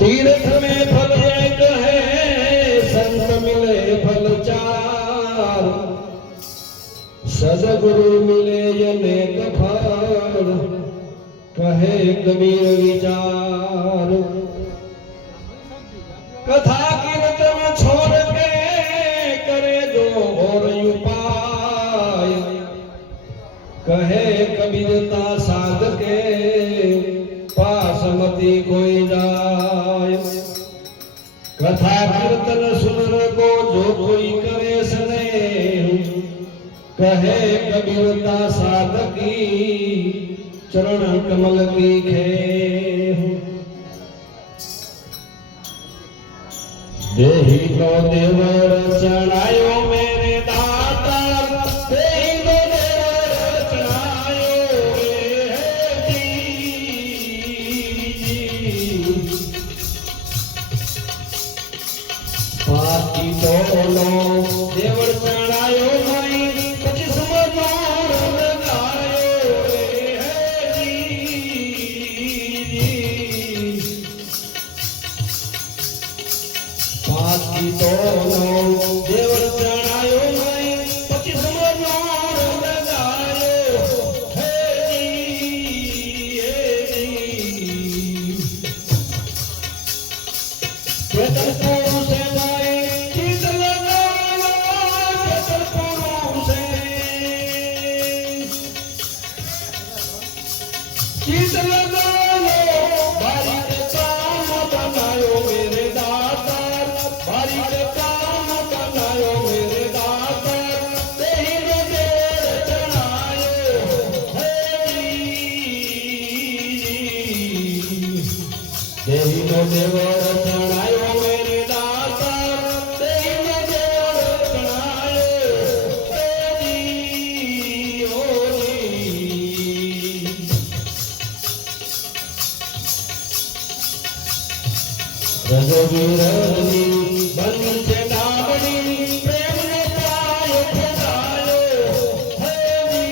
तीर्थ में फल एक है, संत मिले फल चार, सदगुरु मिले अनेक फल, कहे कबीर विचार। कथा कीर्तन छोड़ के करे जो और उपाय, कहे कबीरता साध के पास मति कोई जाय। कथा कीर्तन सुनर को जो कोई करे स्नेह, कहे कबीरता साध की चरण कमल की खेह। देहि नो देवर चढ़ायो मेरे दाता, देहि नो देवर चढ़ायो रे जी। पाती तोलो देवर चढ़ायो मई, पच्चीस मोर लगायो रे जी। पाती तोलो देवर चढ़ायो मई, पच्चीस मोर लगायो हे जी। केतन पुरुष मारे चित लगायो, केतन पुरुष चित लगायो, बारी के काम बनायो मेरे दाता, बारी के काम बनायो मेरे दाता, तेहि नो देवर चढ़ायो हे जी। तेहि नो देवर चढ़ायो मेरे दाता, तेहि नो देवर चढ़ायो हे जी ओ जी। रघुवीरनी बनी से डावनी, प्रेम ने पायो खुदायो हे जी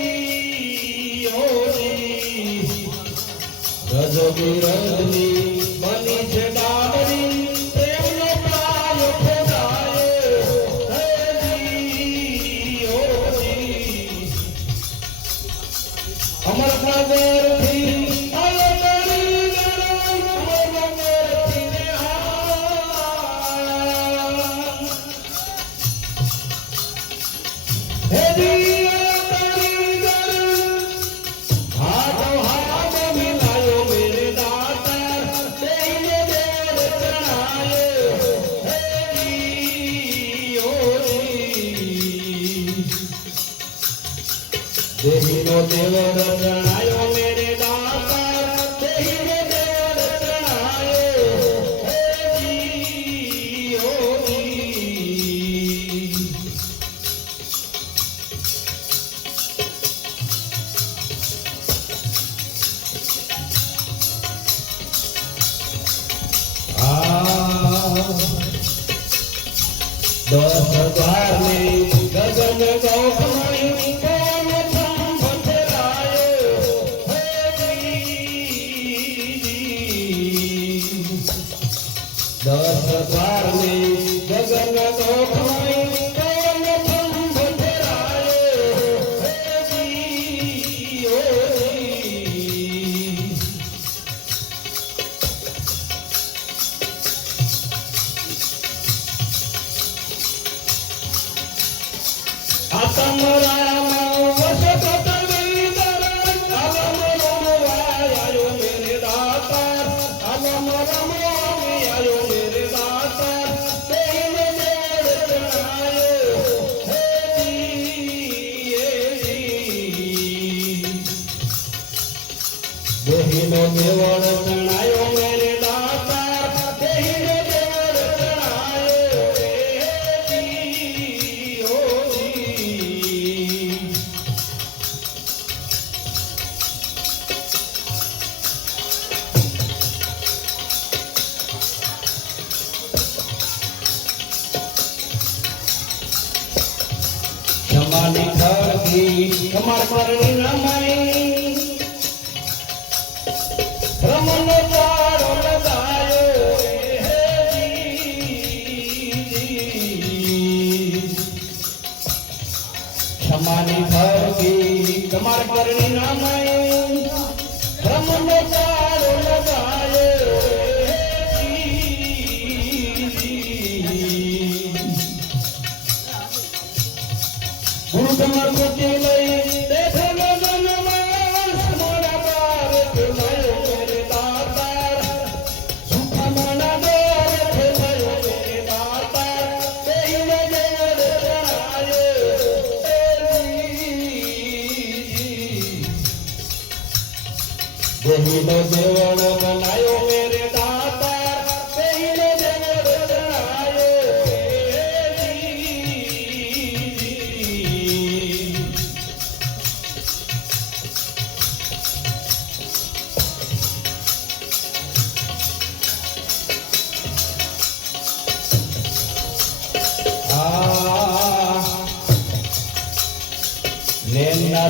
ओ जी। रघुवीरनी बनी से डावनी, प्रेम ने पायो खुदायो हे जी ओ जी। अमर नगर थी देहि नो देवर चढ़ायो मेरे दाता, देहि नो देवर चढ़ायो हे जी ओ जी। दस द्वार में गगन गौखमणि, दस द्वार में गगन गौखमणि, पवन खंभ फहरायो हे जी ओ जी। आतम राम वश कतवीर, अलम रम आयो मेरे दाता, अलम रम आयो मेरे दाता, तेहि नो देवर चढ़ायो हे जी। देहि नो देवर चढ़ायो मेरे दाता, तेहि नो देवर चढ़ायो हे जी ओ जी। क्षमा खरगी कमर करनी रमाई, रमन चारो लगायो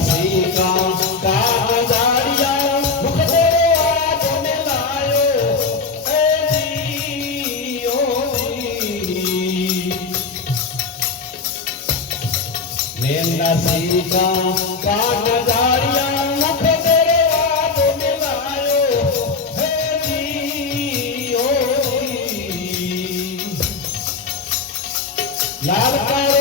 सीका काट दाड़िया मुख तेरो आज मिलायो ए जी ओ जी नैना सीका काट दाड़िया मुख तेरो आज मिलायो ए जी ओ जी लाल करे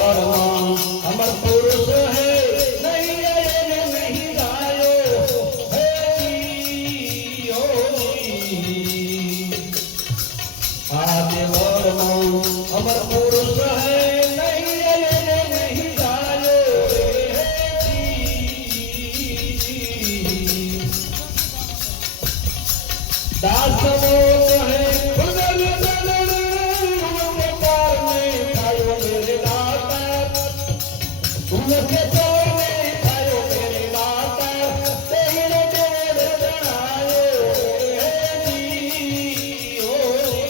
अमर पुरुष है नहीं आये नहीं गायो है जी ओ जी आदि अमर पुरुष है नहीं आये नहीं गायो है जी दास है उनके तोड़ने खायो मेरे माता तेरे देव जनायो जी ओ जी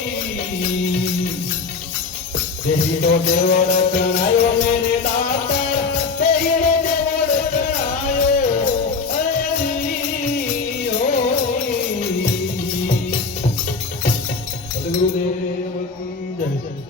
तेरी तो देवर जनायो मेरे दाता तेरे देवर जनायो जी ओ जी सद्गुरुदेव की जय।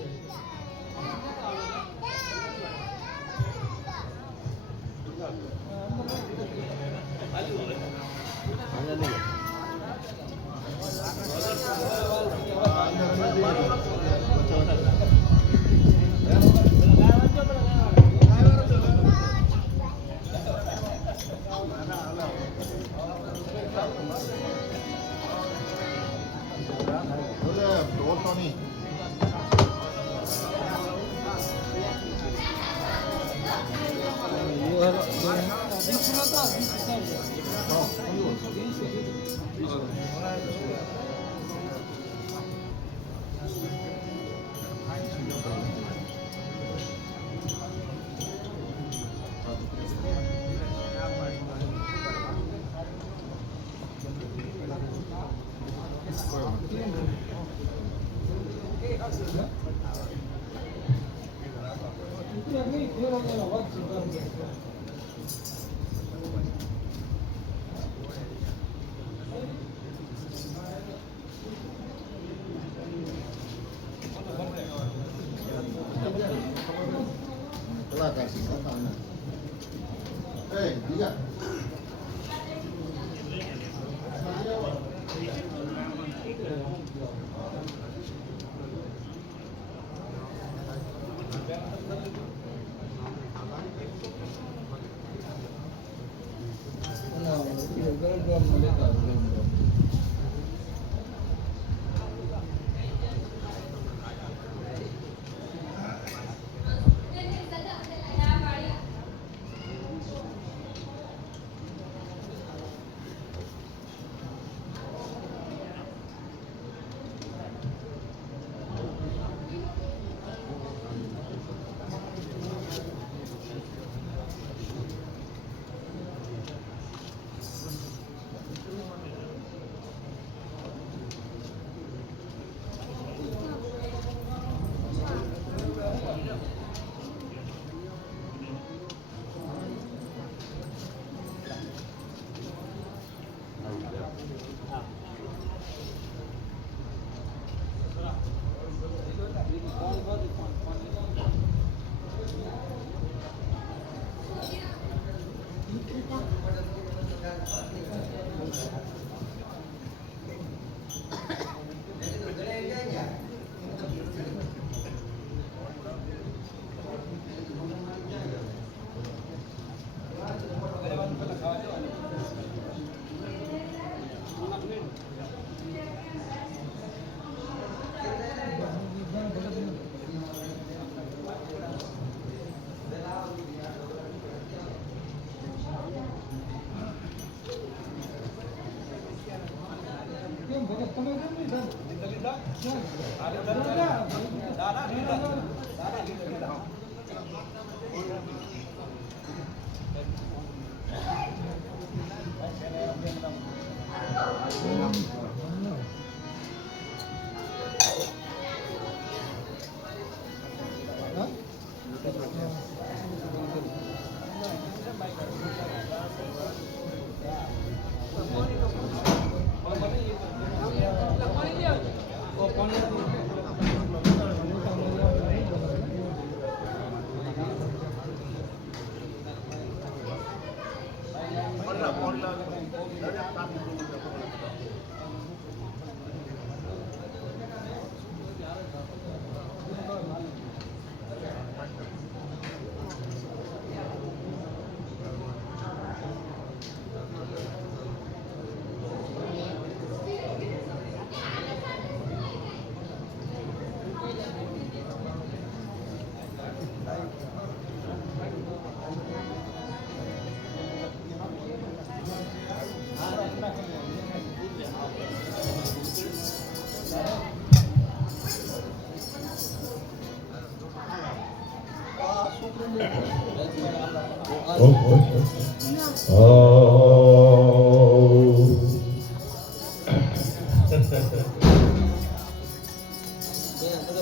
kasih katanya. Bisa.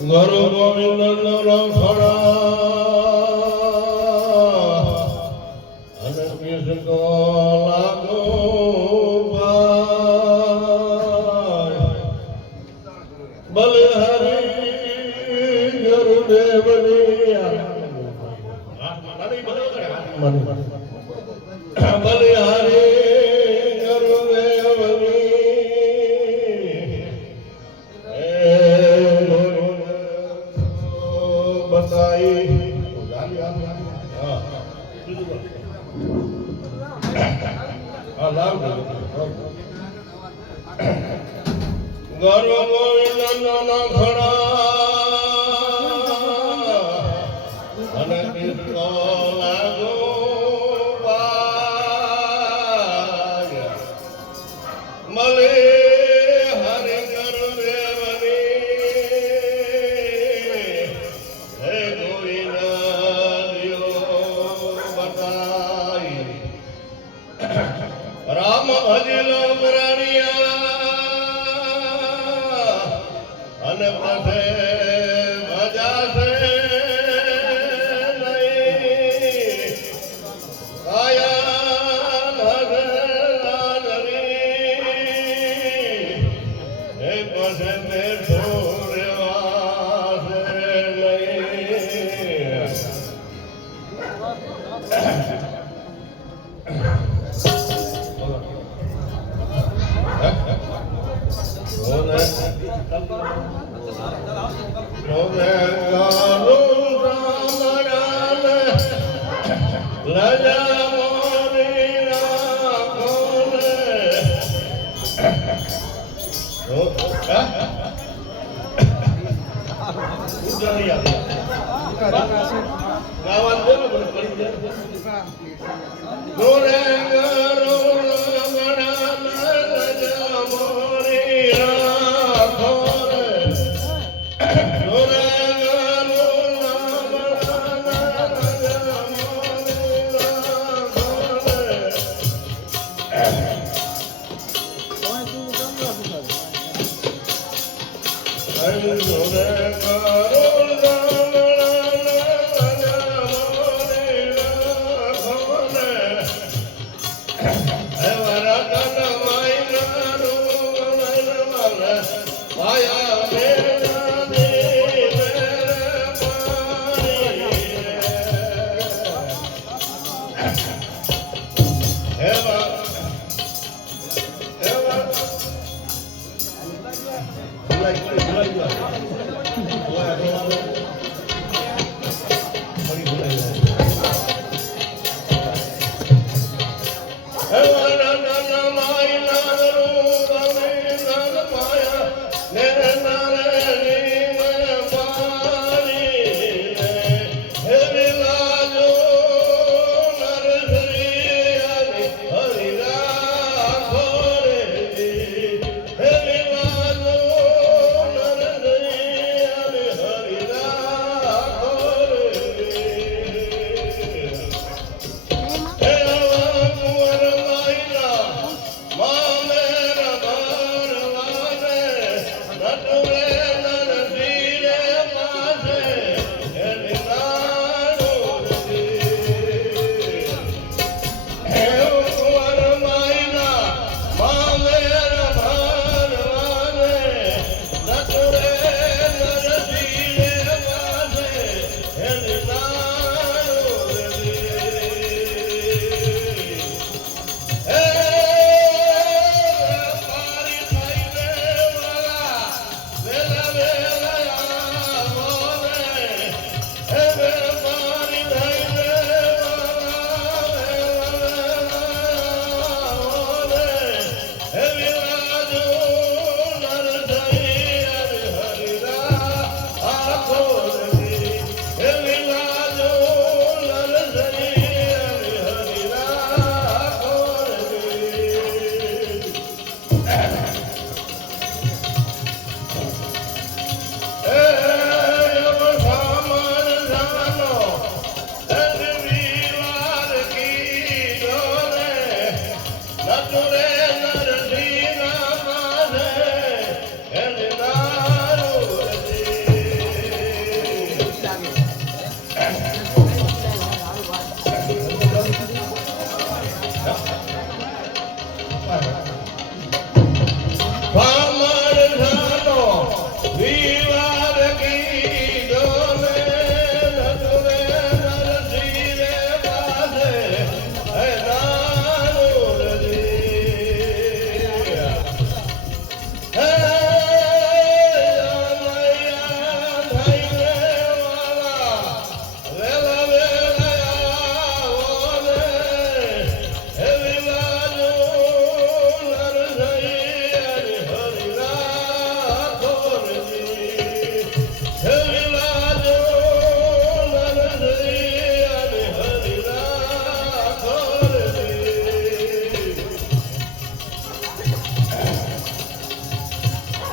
ગુરુ ગોવિંદ રખડા અને કિસકો લાગો બલિહારી ગુરુદેવની બલિહારી ગુરુદેવની बताई गुरु गोविंद खड़ा અને કિસકો લાગો મલે હરે ગુરુદેવની હે ગોવિંદ बताई राम भजलो प्राणिया અને પથે ભજાશે નહીં કાયા ધરી હે પથે બેઠો રેવાશે નહીં Hey,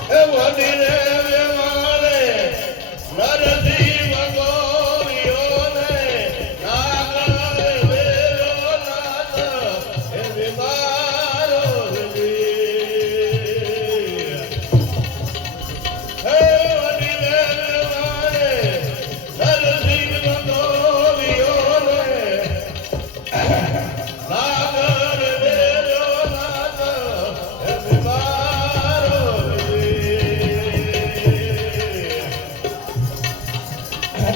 એ વડીલે વેવાળે નરસિંહ ગોવિયોને નાગર વેરો નાથ હે વિમારો હે વડીલે વેવાળે નરસિંહ ગોવિયોને નાગર વેરો નાથ હે વિમારો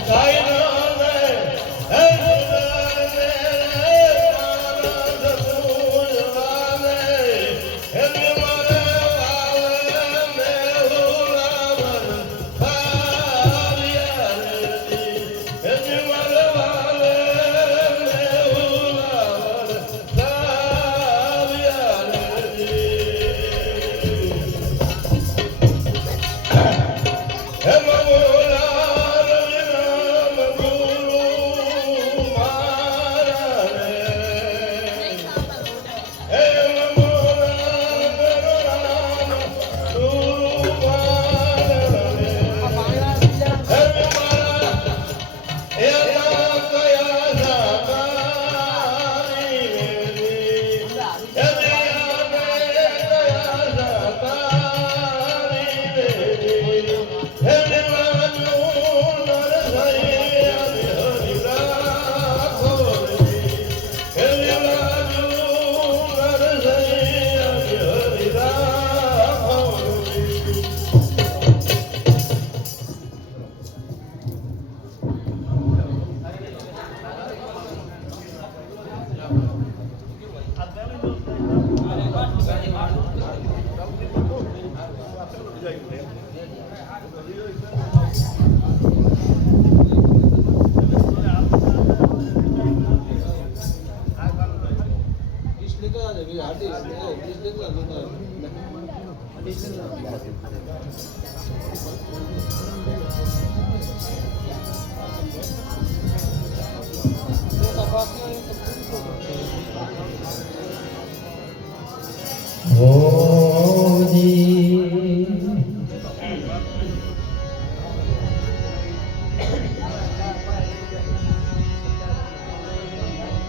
કાય રે હે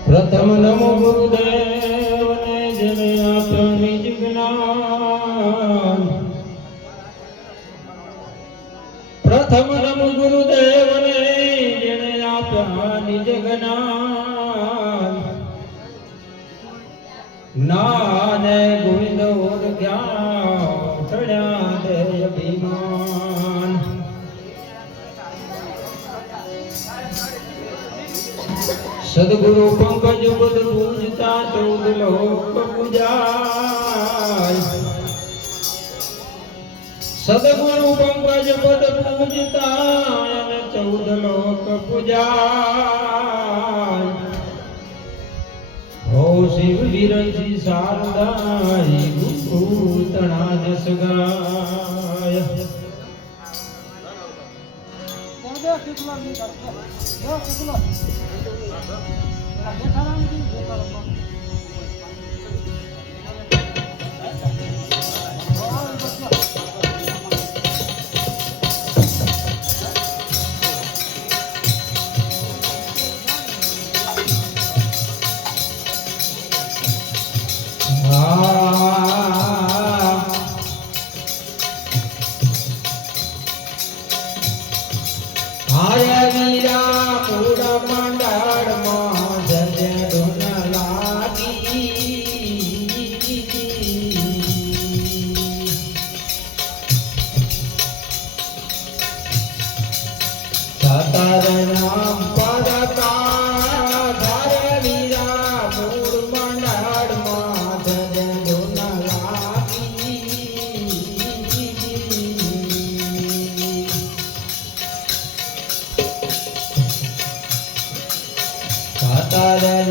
પ્રથમ નમો ગુરુદેવને જેને આપ્યો નિજ જ્ઞાન. પ્રથમ નમો ગુરુદેવને જેને આપ્યા નિજ જ્ઞાન. નાને ગોવિંદ ઓળખ્યા ચડ્યા દે અભિમાન. સદગુરુ પંકજ પદ પૂજતા 14 લોક પૂજાય. સદગુરુ પંકજ પદ પૂજતા અને 14 લોક પૂજાય. હો શિવ વિરંચી શારદાઈ ભૂતણા જસ ગાય.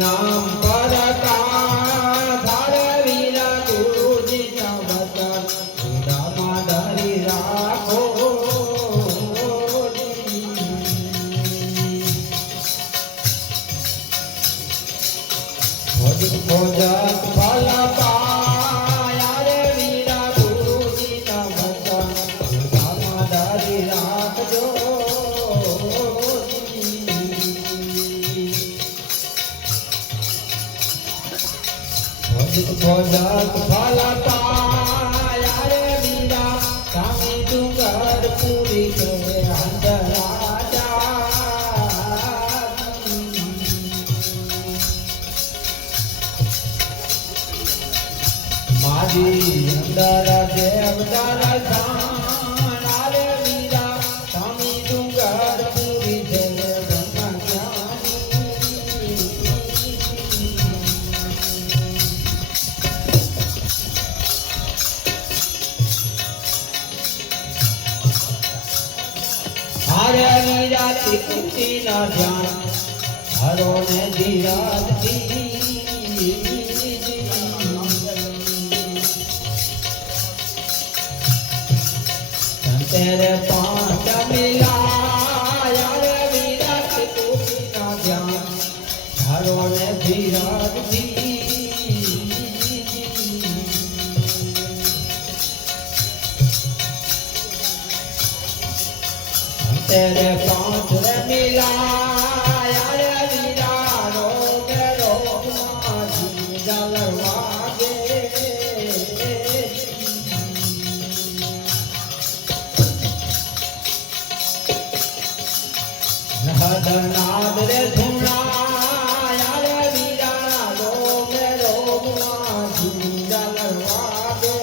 નામ પરકા ધાર વીરા ગુરુજી ના વચન ઉડામાં ધરી રાખો. ભોજન ફલ પાયા રે વીરા ગુરુજી ના વચન ભોજક ફલ પાયા રે વીરા સામે ડુંગર પૂરી કે અંતરાજા મારી અંદર દેવદાર જાન રે વીરા સામે ડુંગર પૂરી કે બ્રહ્મ જ્ઞાની હારે વીરા તિકુટી ના ધ્યાન હરો ને ધીરાજી तेरे पांच मिलाया रे वीरा टिकुटी ना ध्यान हरो ने धीराज तेरे पांच रे मिलाया रे वीरा रोग रोग माझी जलवागे नाद रे धुनाया रे वीरा रोग रोग माझी जलवागे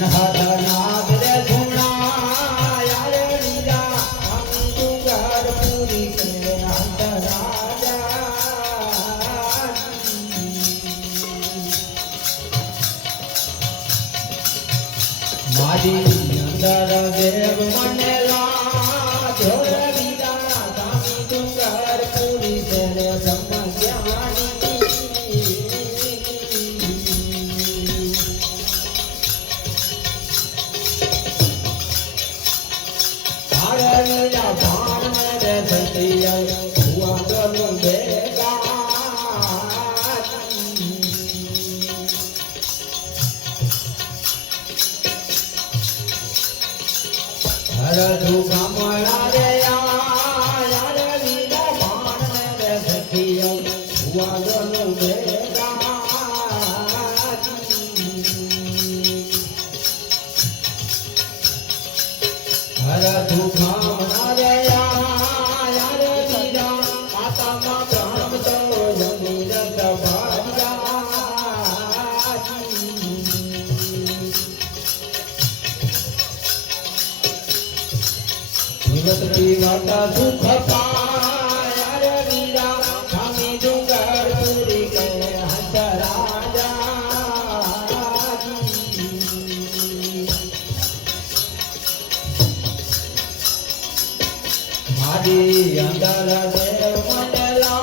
नाद रे धुनाया रे वीरा हम डूंगर पूरी के अंतराजा મારી અંદર દેવ મને લાજો રે વીરા સામી ડુંગર પૂરી છે રે બ્રહ્મ જ્ઞાની હારે વીરા ભાણ રે ધતિયા હુઆ ગલો બેગા હરધુ ગામડા રે આયા રે વીરા ભાણ રે ધતિયા હુઆ ગલો બેગા હરધુ ગામડા રે આયા રે વીરા આતામાં પ્રાણ તો જમીન દબાયા જગત કી વાતા સુખ પાયા રે વીરા સામે ડુંગર પૂરી કે અંતરાજા મારી અંદર દેવ મંડલા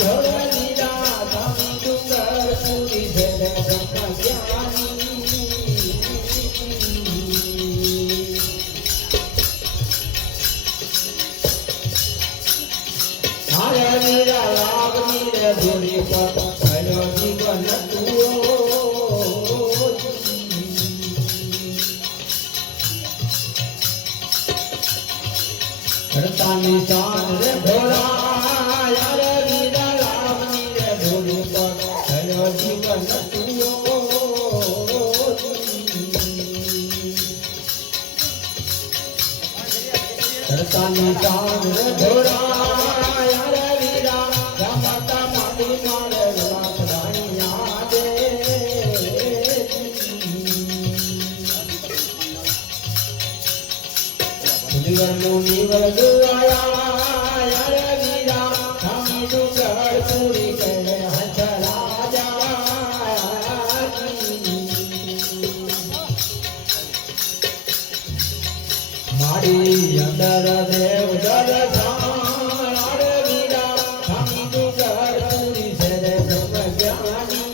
ધોળ વીરા સામે ડુંગર પૂરી છે બ્રહ્મ જ્ઞાની હારે વીરા લાગની રે ધોરી પર ભયો જીવન કરતા નિશાન રે ઘોડા રે વીરા લાગની રે ધોરી પર ભયો જીવન કરતા નિશાન રે ઘોડા રે વીરા રમતા માટી મારે લાકડાણિયા દે નિવરનું નિવર દુઆયા રે વીરા સામી ડુંગર પૂરી કરે હંસરાજા મારી અંદર દેવ દર્શન રે વીરા સામી ડુંગર પૂરી છે રે બ્રહ્મ જ્ઞાની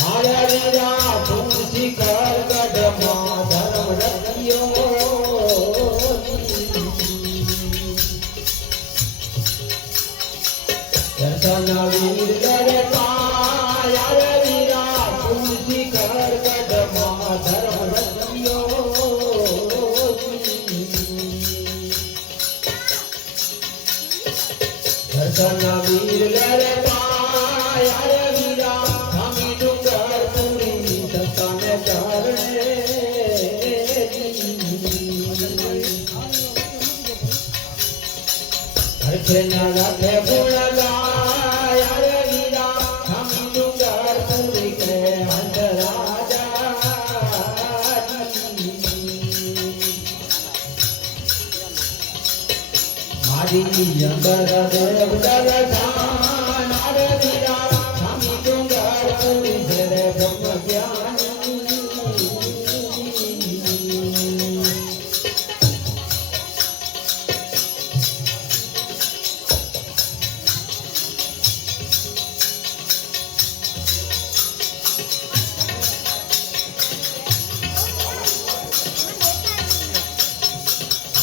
હારે વીરા તુલસી કર ગઢમાં ધર્મ રખ્યો દર્શન વીર કરે પાયા રે વીરા હંસના વીર લરે પાય અરે વીરા ધામી ડુંગર પૂરી સતાને ચરણે હર્ષના રાખે ગુણ ગાય અરે વીરા ધામી ડુંગર પૂરી કે હંસ રાજા મારી અંબર દેવ દરસાન અરે વીરા ધામી ડુંગર પૂરી છે રે બ્રહ્મ જ્ઞાની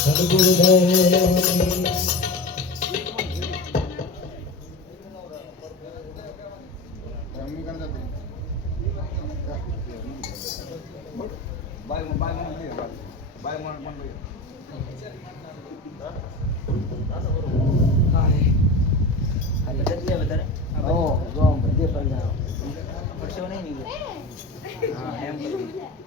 સદગુરુદેવ Oh, gom, dia panjang. Persoalan ini. Ah, yang